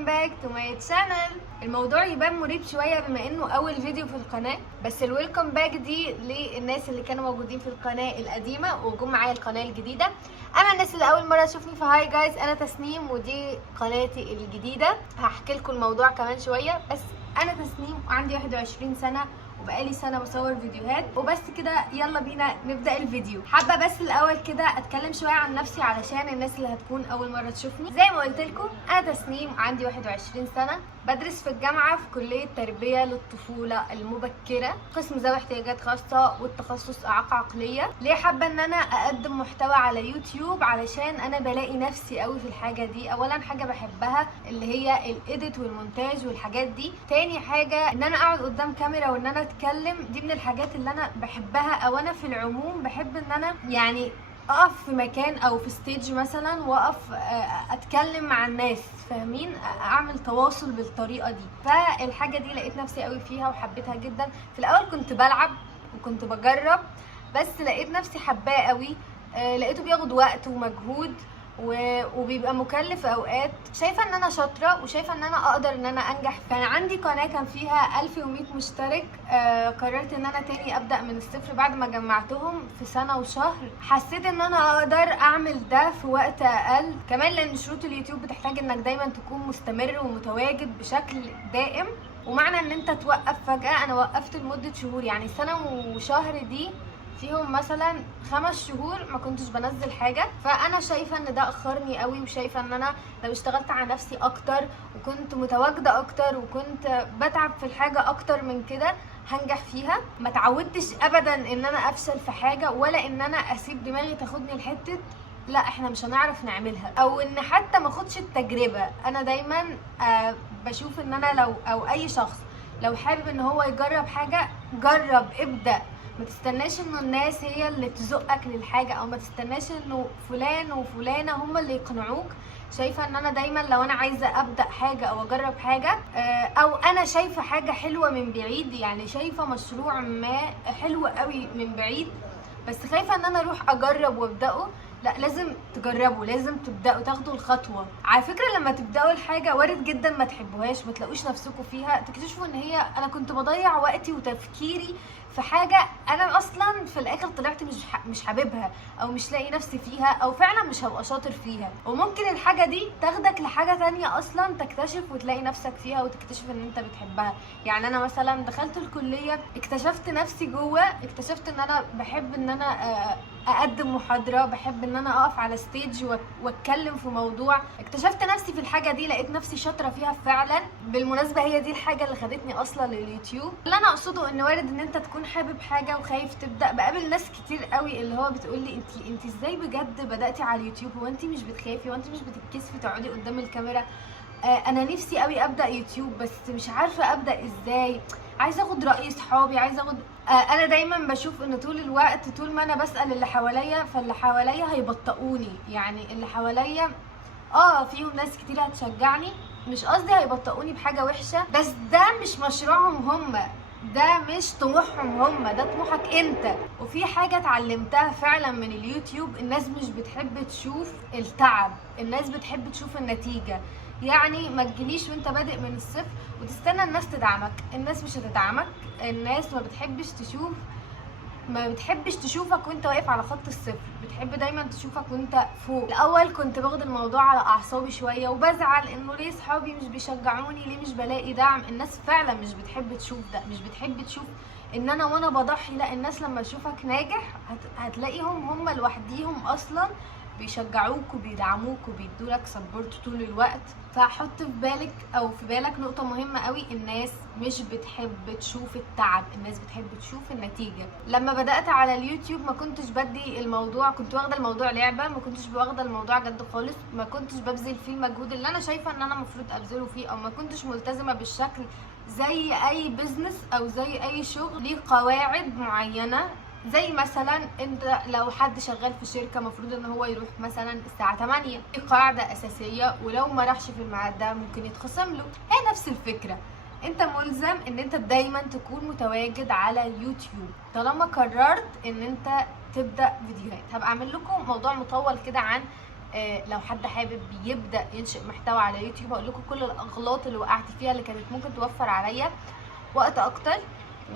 welcome back to my channel. الموضوع يبان مريب شويه بما انه اول فيديو في القناه، بس الويلكم باك دي للناس اللي كانوا موجودين في القناه القديمه وجم معايا القناه الجديده. اما الناس اللي اول مره تشوفني فهاي جايز، انا تسنيم ودي قناتي الجديده. هحكي لكم الموضوع كمان شويه، بس انا تسنيم وعندي 21 سنه وبقالي سنه بصور فيديوهات وبس كده. يلا بينا نبدا الفيديو. حابه بس الاول كده اتكلم شويه عن نفسي علشان الناس اللي هتكون اول مره تشوفني. زي ما قلت لكم انا تسنيم عندي 21 سنه، بدرس في الجامعه في كليه تربيه للطفوله المبكره، قسم ذوي احتياجات خاصه والتخصص اعاقه عقليه. ليه حابه ان انا اقدم محتوى على يوتيوب؟ علشان انا بلاقي نفسي قوي في الحاجه دي. اولا حاجه بحبها اللي هي الايديت والمونتاج والحاجات دي. تاني حاجه ان انا اقعد قدام كاميرا وان انا اتكلم، دي من الحاجات اللي انا بحبها. او انا في العموم بحب ان انا يعني اقف في مكان او في ستيج مثلا واقف اتكلم مع الناس، فاهمين؟ اعمل تواصل بالطريقه دي. فالحاجه دي لقيت نفسي قوي فيها وحبيتها جدا. في الاول كنت بلعب وكنت بجرب، بس لقيت نفسي حباه قوي. لقيته بياخد وقت ومجهود وبيبقى مكلف اوقات. شايفه ان انا شاطره وشايفه ان انا اقدر ان انا انجح. كان عندي قناه كان فيها 1100 مشترك. قررت ان انا تاني ابدا من الصفر بعد ما جمعتهم في سنه وشهر. حسيت ان انا اقدر اعمل ده في وقت اقل، كمان لان شروط اليوتيوب بتحتاج انك دايما تكون مستمر ومتواجد بشكل دائم. ومعنى ان انت توقف فجاه، انا وقفت لمده شهور، يعني سنه وشهر دي فيهم مثلا 5 شهور ما كنتش بنزل حاجه. فانا شايفه ان ده اخرني قوي، وشايفه ان انا لو اشتغلت على نفسي اكتر وكنت متواجده اكتر وكنت بتعب في الحاجه اكتر من كده هنجح فيها. ما تعودتش ابدا ان انا افشل في حاجه، ولا ان انا اسيب دماغي تاخدني لحته لا احنا مش هنعرف نعملها، او ان حتى ما اخدش التجربه. انا دايما بشوف ان انا او اي شخص لو حابب ان هو يجرب حاجه، جرب، ابدا. ما تستناش انه الناس هي اللي تزقك للحاجه، او ما تستناش انه فلان وفلانه هم اللي يقنعوك. شايفه ان انا دايما لو انا عايزه ابدا حاجه او اجرب حاجه، او انا شايفه حاجه حلوه من بعيد، يعني شايفه مشروع ما حلو قوي من بعيد بس خايفه ان انا اروح اجرب وابداه، لا لازم تجربوا، لازم تبداوا تاخدوا الخطوه. على فكره لما تبداوا الحاجه وارد جدا ما تحبوهاش، ما تلاقوش نفسكم فيها، تكتشفوا ان هي انا كنت بضيع وقتي وتفكيري في حاجه انا اصلا في الاخر طلعت مش حاببها، او مش لاقي نفسي فيها، او فعلا مش هبقى شاطر فيها. وممكن الحاجه دي تاخدك لحاجه تانية اصلا تكتشف وتلاقي نفسك فيها وتكتشف ان انت بتحبها. يعني انا مثلا دخلت الكليه، اكتشفت نفسي جوه، اكتشفت ان انا بحب ان انا اقدم محاضره، بحب ان انا اقف على ستيج واتكلم في موضوع. اكتشفت نفسي في الحاجه دي، لقيت نفسي شاطره فيها فعلا. بالمناسبه هي دي الحاجه اللي خدتني اصلا لليوتيوب. اللي انا اقصده ان وارد ان انت تكون حابب حاجه وخايف تبدا. بقابل ناس كتير قوي اللي هو بتقول لي انت ازاي بجد بداتي على اليوتيوب؟ هو انت مش بتخافي؟ وانت مش بتتكسفي تقعدي قدام الكاميرا؟ انا نفسي قوي ابدا يوتيوب بس مش عارفه ابدا ازاي. عايزه اخد راي صحابي، عايزه اخد انا دايما بشوف ان طول الوقت طول ما انا بسال اللي حواليا، فاللي حواليا هيبطئوني. يعني اللي حواليا فيهم ناس كتير هتشجعني، مش قصدي هيبطئوني بحاجه وحشه، بس ده مش مشروعهم هم، ده مش طموحهم هم، ده طموحك انت. وفي حاجه اتعلمتها فعلا من اليوتيوب، الناس مش بتحب تشوف التعب، الناس بتحب تشوف النتيجه. يعني ما تجيليش وانت بادئ من الصفر وتستنى الناس تدعمك، الناس مش هتدعمك. الناس ما بتحبش تشوفك وانت واقف على خط الصفر، بتحب دايما تشوفك وانت فوق. الاول كنت باخد الموضوع على اعصابي شويه وبزعل انه ليه صحابي مش بيشجعوني، ليه مش بلاقي دعم. الناس فعلا مش بتحب تشوف ده، مش بتحب تشوف ان انا وانا بضحي. لا، الناس لما تشوفك ناجح هتلاقيهم هم لوحديهم اصلا بيشجعوك وبيدعموك وبيدولك سبورت طول الوقت. فحط في بالك او في بالك نقطة مهمة قوي، الناس مش بتحب تشوف التعب، الناس بتحب تشوف النتيجة. لما بدأت على اليوتيوب ما كنتش بدي الموضوع، كنت واخدة الموضوع لعبة، ما كنتش واخدة الموضوع جد خالص، ما كنتش ببذل فيه المجهود اللي انا شايفة ان انا المفروض ابذله فيه، او ما كنتش ملتزمة بالشكل. زي اي بزنس او زي اي شغل ليه قواعد معينة. زي مثلا انت لو حد شغال في شركه مفروض ان هو يروح مثلا الساعه 8، دي قاعده اساسيه، ولو ما راحش في الميعاد ده ممكن يتخصم له. هي نفس الفكره، انت ملزم ان انت دايما تكون متواجد على يوتيوب طالما قررت ان انت تبدا فيديوهات. هبقى اعمل لكم موضوع مطول كده عن لو حد حابب يبدا ينشئ محتوى على يوتيوب، هقول لكم كل الاغلاط اللي وقعت فيها اللي كانت ممكن توفر عليا وقت اكتر،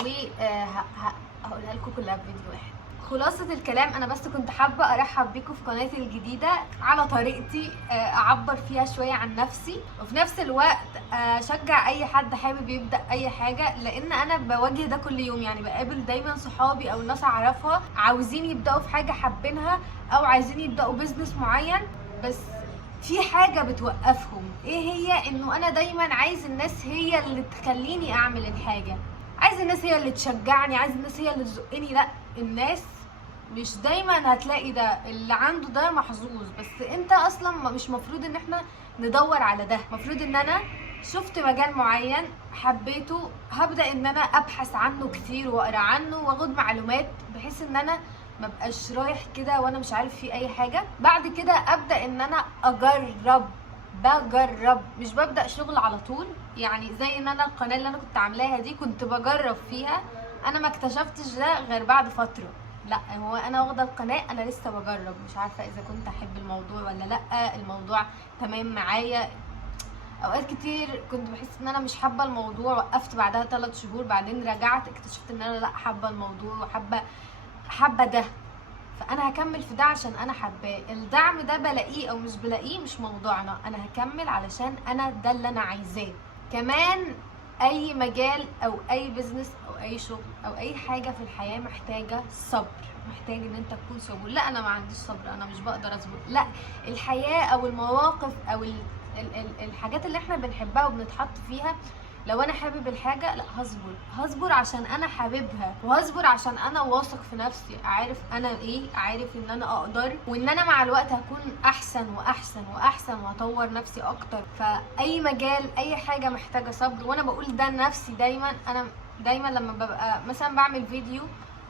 وهقولها لكم كلها في فيديو واحد. خلاصة الكلام، انا بس كنت حابة ارحب بيكم في قناتي الجديدة على طريقتي، اعبر فيها شوية عن نفسي، وفي نفس الوقت اشجع اي حد حابب يبدأ اي حاجة، لان انا بواجه ده كل يوم. يعني بقابل دايما صحابي او الناس اعرفها عاوزين يبدأوا في حاجة حابينها، او عايزين يبدأوا بيزنس معين، بس في حاجة بتوقفهم. ايه هي؟ انه انا دايما عايز الناس هي اللي تخليني اعمل الحاجة، عايز الناس هي اللي تشجعني، عايز الناس هي اللي تزقني. لا، الناس مش دايما هتلاقي ده، اللي عنده ده محظوظ، بس انت اصلا مش مفروض ان احنا ندور على ده. مفروض ان انا شفت مجال معين حبيته، هبدأ ان انا ابحث عنه كتير واقرا عنه واخد معلومات، بحيث ان انا مبقاش رايح كده وانا مش عارف فيه اي حاجة. بعد كده ابدأ ان انا بجرب، مش ببدأ شغل على طول. يعني زي ان انا القناة اللي انا كنت عاملاها دي كنت بجرب فيها، انا ما اكتشفتش ده غير بعد فترة. لا، هو انا واخده القناه انا لسه بجرب، مش عارفه اذا كنت احب الموضوع ولا لا، الموضوع تمام معايا. اوقات كتير كنت بحس ان انا مش حابه الموضوع، وقفت بعدها 3 شهور، بعدين رجعت اكتشفت ان انا لا، حابه الموضوع وحابه ده، فانا هكمل في ده عشان انا حباه. الدعم ده بلاقيه او مش بلاقيه مش موضوعنا، انا هكمل علشان انا ده اللي انا عايزاه. كمان اي مجال او اي بزنس او اي شغل او اي حاجه في الحياه محتاجه صبر، محتاج ان انت تكون صبور. لا، انا ما عنديش صبر، انا مش بقدر اصبر. لا، الحياه او المواقف او الحاجات اللي احنا بنحبها وبنتحط فيها، لو انا حابب الحاجه لا، هصبر عشان انا حاببها، وهصبر عشان انا واثق في نفسي، عارف انا ايه، عارف ان انا اقدر، وان انا مع الوقت هكون احسن واحسن واحسن واطور نفسي اكتر. فاي مجال اي حاجه محتاجه صبر، وانا بقول ده لنفسي دايما. انا دايما لما ببقى مثلا بعمل فيديو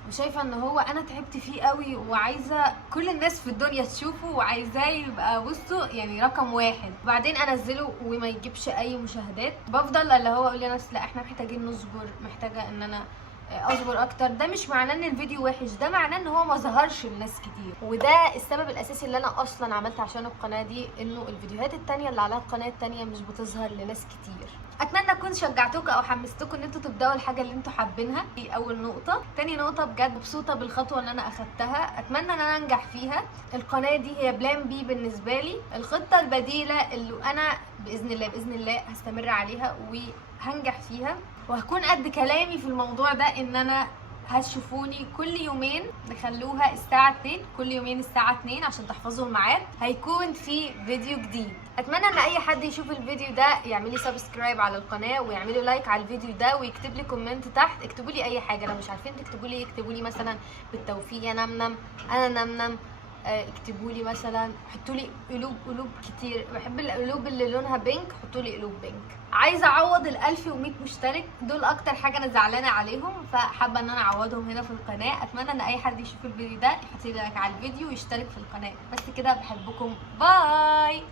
وشايفه ان هو انا تعبت فيه قوي وعايزه كل الناس في الدنيا تشوفه وعايزاه يبقى بصوا يعني رقم 1، بعدين انزله وما يجيبش اي مشاهدات، بفضل اللي هو اقول لنفسي لا، احنا محتاجين نصبر، محتاجه ان انا اصبر اكتر. ده مش معناه ان الفيديو وحش، ده معناه ان هو ما ظهرش لناس كتير، وده السبب الاساسي اللي انا اصلا عملت عشان القناه دي، انه الفيديوهات التانية اللي على القناه التانية مش بتظهر لناس كتير. اتمنى اكون شجعتكم او حمستكم ان انتوا تبداوا الحاجه اللي انتوا حابينها. دي اول نقطه. تاني نقطه، بجد مبسوطه بالخطوه اللي انا اخدتها، اتمنى ان انا انجح فيها. القناه دي هي بلان بي بالنسبه لي، الخطه البديله اللي انا باذن الله هستمر عليها وهنجح فيها، وهكون قد كلامي في الموضوع ده، ان انا هتشوفوني كل يومين، نخلوها الساعة 2، كل يومين الساعة 2 عشان تحفظوا الميعاد، هيكون في فيديو جديد. اتمنى ان اي حد يشوف الفيديو ده يعمل لي سبسكرايب على القناة ويعملوا لايك على الفيديو ده، ويكتب لي كومنت تحت. اكتبوا لي اي حاجة، لو مش عارفين تكتبوا لي، اكتبوا لي مثلا بالتوفيق يا نمنم، انا نمنم. اكتبوا لي مثلا، حطوا لي قلوب كتير، بحب القلوب اللي لونها بينك، حطوا لي قلوب بينك. عايزه اعوض ال 1100 مشترك دول، اكتر حاجه انا زعلانه عليهم، فحابه ان انا اعوضهم هنا في القناه. اتمنى ان اي حد يشوف الفيديو ده يحط لايك على الفيديو ويشترك في القناه. بس كده، بحبكم، باي.